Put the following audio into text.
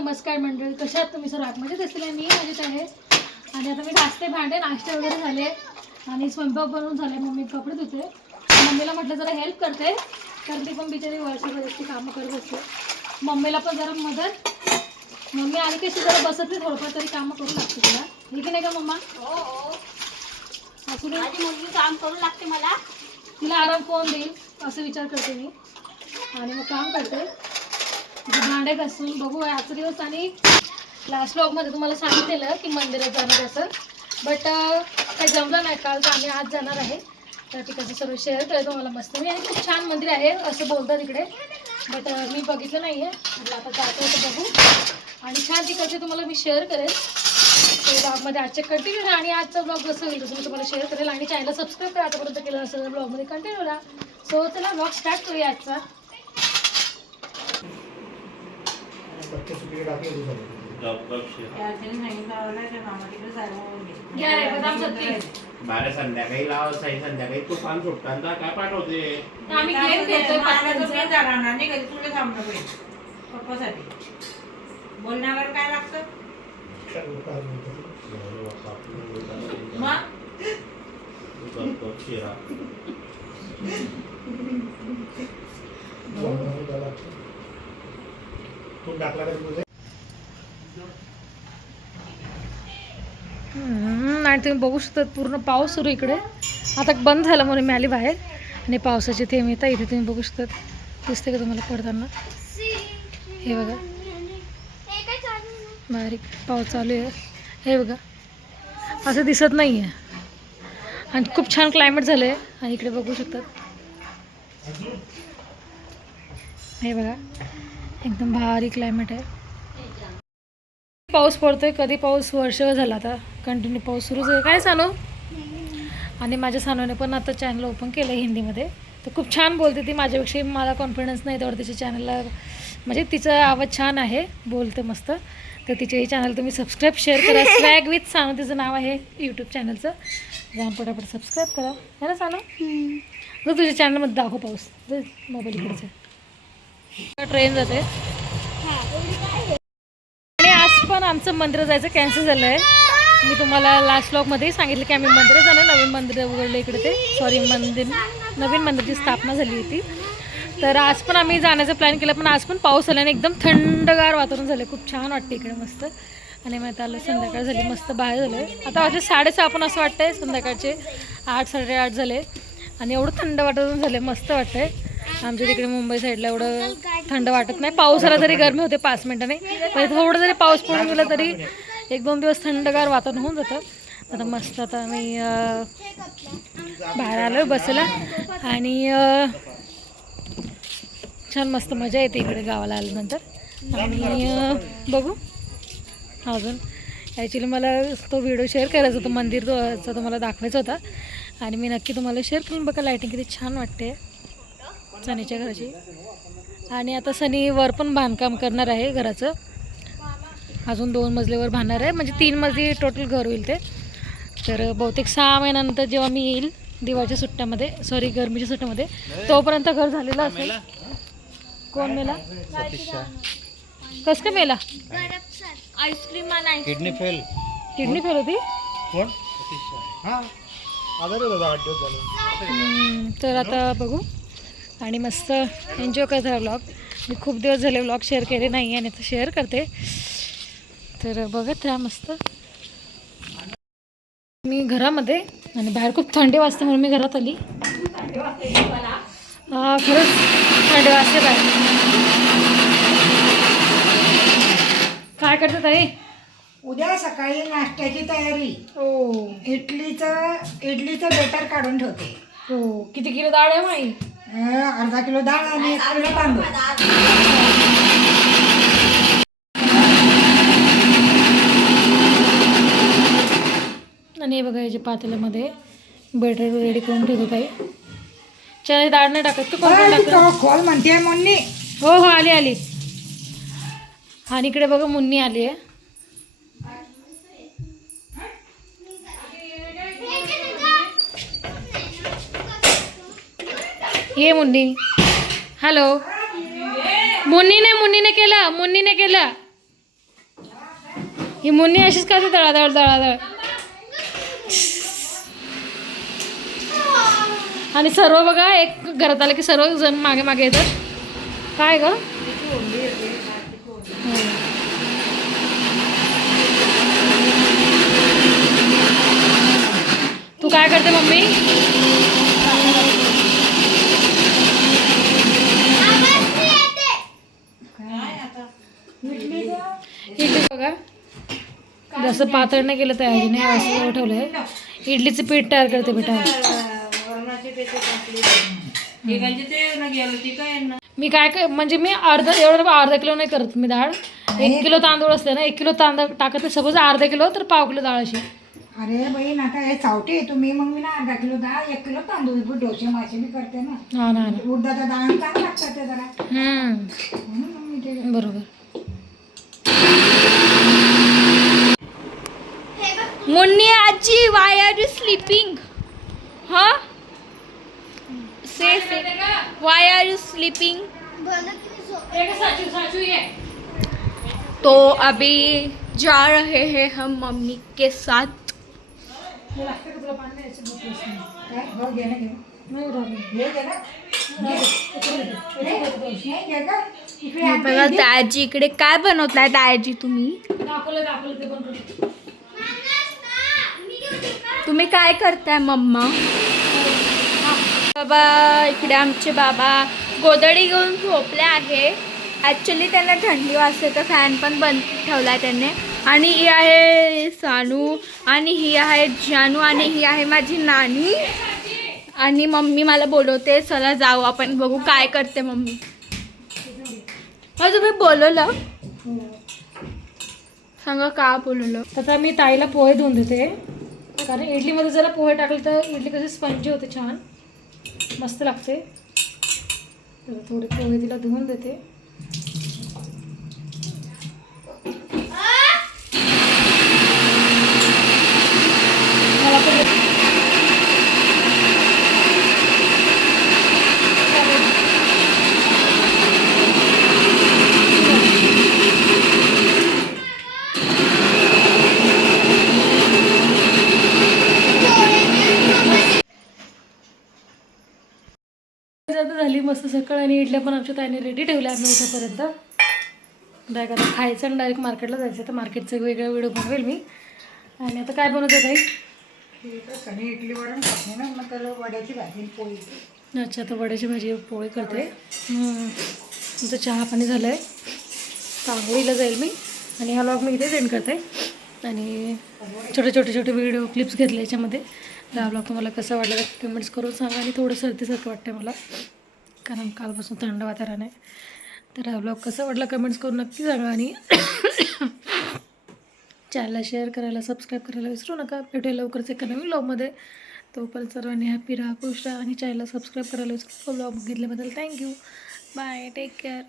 नमस्कार मंडळी कशा आहात तुम्ही सर्व? मजेत असतील मी मजेत आहे. आणि आता मी घासते भांडे नाश्ते वगैरे झाले. आणि स्वयंपाक बनवून झाले मम्मी कपडे धुते. मम्मीला म्हटलं जरा हेल्प करते कारण ती पण बिचारी वर्षभराची कामं करत असते. मम्मीला पण जरा मदत. मम्मी आली की अशी जरा बसत नाही थोडंफार तरी कामं करू लागते तिला. हे की नाही का मम्मा? हो हो. असू दे. माझी मुलगी काम करू लागते मला. तिला आराम कोण देईल असं विचार करते मी. आणि मग काम करते. भांडे घासून बघू आजचा दिवस आणि लास्ट ब्लॉगमध्ये तुम्हाला सांगितलेलं की मंदिरात जाणार असं बट काही जमलं नाही काल तर आम्ही आज जाणार आहे. तर तिकडचं सर्व शेअर केलं तुम्हाला मस्त. मी आणि खूप छान मंदिर आहे असं बोलतात तिकडे. बट मी बघितलं नाही आहे म्हटलं आता जातो तर बघू. आणि छान तिकडचे तुम्हाला मी शेअर करेल. ते ब्लॉगमध्ये आजचे कंटिन्यू राहा आणि आजचा ब्लॉग जसं होईल तसं मी तुम्हाला शेअर करेल. आणि चॅनल सबस्क्राईब करा आतापर्यंत केलं असेल तर ब्लॉगमध्ये कंटिन्यू राहा. सो चला ब्लॉग स्टार्ट करूया आजचा. बच्चे सुपीकडे टाकले होते सगळे. घ्या रे, बदाम सत्ती. बारा संध्याकाळी लाव साई संध्याकाळी तुफान सुटताना काय पाठवते आम्ही गेम खेळतोय पाचव्याचं. बोलण्यावर काय लागतं. शिरा. तू टाकला का आणि तुम्ही बघू शकता पूर्ण पाऊस सुरू इकडे. आता बंद झाला म्हणून मी आली बाहेर. आणि पावसाचे थेंब येतात इथे तुम्ही बघू शकता. दिसते का तुम्हाला पडताना? हे बघा. बारीक पाऊस चालू आहे. हे बघा. असं दिसत नाही आहे आणि खूप छान क्लायमेट झालं आहे आणि इकडे बघू शकतात हे बघा. एकदम भारी क्लायमेट आहे. पाऊस पडतोय कधी पाऊस? वर्ष झाला आता. कंटिन्यू पाऊस सुरूच आहे. काय सांगू आणि माझ्या सानूने पण आता चॅनल ओपन केलं आहे हिंदीमध्ये. तर खूप छान बोलते ती. माझ्यापेक्षा मला कॉन्फिडन्स नाही तेवढं तिच्या चॅनलला म्हणजे तिचा आवाज छान आहे. बोलते मस्त. तर तिचेही चॅनल तुम्ही सबस्क्राईब शेअर करा. स्वॅग विथ सानू तिचं नाव आहे यूट्यूब चॅनलचं जाऊन पटापट सबस्क्राईब करा. है ना सानू? तुझ्या चॅनलमध्ये दाखव पाऊस. मोबाईल इकडचं. ट्रेन जाते. आणि आज पण आमचं मंदिर जायचं कॅन्सल झालं आहे मी तुम्हाला लास्ट ब्लॉगमध्येही सांगितलं की आम्ही मंदिर जाणार नवीन मंदिर उघडलं इकडे ते. सॉरी मंदिर नवीन मंदिराची स्थापना झाली होती. तर आज पण आम्ही जाण्याचा प्लॅन केला पण आज पण पाऊस आला आणि एकदम थंडगार वातावरण झालं खूप छान वाटतं इकडे मस्त. आणि मग आता आलं संध्याकाळ झाली मस्त बाहेर झालं आता वाजले साडेसहा पण असं वाटतंय संध्याकाळचे आठ साडेआठ झाले. आणि एवढं थंड वातावरण झालं मस्त वाटतंय. आमच्या तिकडे मुंबई साईडला एवढं थंड वाटत नाही. पाऊस आला तरी गरमी होते पाच मिनिटाने. म्हणजे थोडं जरी पाऊस पडून गेला तरी एक दोन दिवस थंडगार वातावरण होऊन जातं. आता मस्त आता मी बाहेर आलो बसला आणि छान मस्त मजा येते इकडे गावाला आल्यानंतर. आणि बघू अजून. ॲक्च्युली मला तो व्हिडिओ शेअर करायचा होता मंदिर तो तुम्हाला दाखवायचा होता. आणि मी नक्की तुम्हाला शेअर करून बघा लाईटिंग किती छान वाटते. सनीच्या घराची. आणि आता सनी वर पण बांधकाम करणार आहे घराचं. अजून दोन मजल्यावर बांधणार आहे. म्हणजे तीन मजली टोटल घर होईल ते. तर बहुतेक सहा महिन्यानंतर जेव्हा मी येईल दिवाळीच्या सुट्ट्यामध्ये सॉरी गरमीच्या सुट्ट्यामध्ये तोपर्यंत घर झालेलं असेल. कोण मेला? कसं काय मेला? Ice cream kidney fail. Kidney fail होती? कोण? हा. तर आता बघू. आणि मस्त एन्जॉय करत राहा ब्लॉग मी खूप दिवस झाले ब्लॉग शेअर केले नाही आणि आता शेअर करते. तर बघत राहा मस्त. मी घरामध्ये आणि बाहेर खूप थंडी वाजते म्हणून मी घरात आली. खरंच थंडी वाजते बाहेर. काय करतात ताई? उद्या सकाळी नाश्त्याची तयारी. हो. इडलीचं इडलीचं बेटर काढून ठेवते. हो. किती किलो डाळ आहे माई? अर्धा किलो डाळ आणि एक किलो तांदूळ. आणि हे बघा याच्या पातेल्यामध्ये बेटर रेडी करून ठेवतो ताई. चला डाळ नाही टाकत तू कोण खोल म्हणते मुन्नी. हो हो आली आली. आणि इकडे बघा मुन्नी आली आहे. ये मुन्नी। हॅलो मुन्नीने मुन्नीने केलं मुन्नीने केलं। ही मुन्नी अशीच करते दळादळ दळादळ? आणि सर्व बघा एक घरात आलं की सर्व जण मागे मागे येतात. काय ग? तू काय करते मम्मी इडली बघा जसं पातळ नाही केलं तयारी नाही असं ठेवलंय. इडलीचं पीठ तयार करते बेटा. मी काय काय म्हणजे मी अर्धा एवढं अर्धा किलो नाही करत मी डाळ एक किलो तांदूळ असते ना एक किलो तांदूळ टाकत सपोज अर्धा किलो तर पाव किलो डाळ अशी. अरे बाई आता हे चावटे तुम्ही. मग मी ना अर्धा किलो डाळ एक किलो तांदूळ डोसे मासे बी करते ना. ना ना. उडदाचा डाळ चांगलं लागतं ते जरा. मी बरोबर. मुन्नी आजी वाय आर यू स्लीपिंग हाँ? Say say why are you. Sleeping तो अभी जा रहे हैं हम मम्मी के साथ. बघा दाजी इकडे काय बनवताय दाजी तुम्ही? दाखवलं दाखवलं ते पण. तुम्ही काय करताय मम्मा? बाबा इकडे आमचे बाबा गोदडी घेऊन झोपले आहे. ॲक्च्युली त्यांना थंडी वाजते तर फॅन पण बंद ठेवला आहे त्यांनी. आणि ही आहे सानू आणि ही आहे जानू आणि ही आहे माझी नानी. आणि मम्मी मला बोलवते चला जाऊ आपण बघू काय करते मम्मी. हा तुम्ही बोलवलं? सांगा का बोलवलं? आता मी ताईला पोहे धुवून देते. कारण इडलीमध्ये जरा पोहे टाकले तर इडली कशी स्पंजी होते छान. मस्त लागते. तर थोडे पोहे तिला धुवून देते मला पण दे. आता झाली मस्त सकाळ आणि इडल्या पण आमच्या ताईने रेडी ठेवल्या आम्ही उठापर्यंत डायरेक्ट आता खायचं आणि डायरेक्ट मार्केटला जायचं तर मार्केटचं वेगळा व्हिडिओ बनवेल मी. आणि आता काय बनवते ताई? इडली वरण खाते ना मग त्याला वड्याची भाजी पोळी. अच्छा तर वड्याची भाजी पोळी करते. तुमचं चहा पाणी झालं आहे तांबोळीला जाईल मी. आणि हा लॉग मी इथे सेंड करते. आणि छोटे छोटे छोटे व्हिडिओ क्लिप्स घेतले याच्यामध्ये. हा ब्लॉग तुम्हाला कसं वाटलं कमेंट्स करून सांगा आणि थोडं सर्दीसारखं वाटतं मला. कारण कालपासून थंड वातावरण आहे. तर हा ब्लॉग कसं वाटलं कमेंट्स करून नक्की सांगा आणि चॅनलला शेअर करायला सबस्क्राईब करायला विसरू नका. भेटूया लवकरच एका नवीन ब्लॉगमध्ये तोपर्यंत सर्वांनी हॅपी राहा खुश राहा आणि चॅनलला सबस्क्राईब करायला विसरू ब्लॉग घेतल्याबद्दल थँक्यू बाय टेक केअर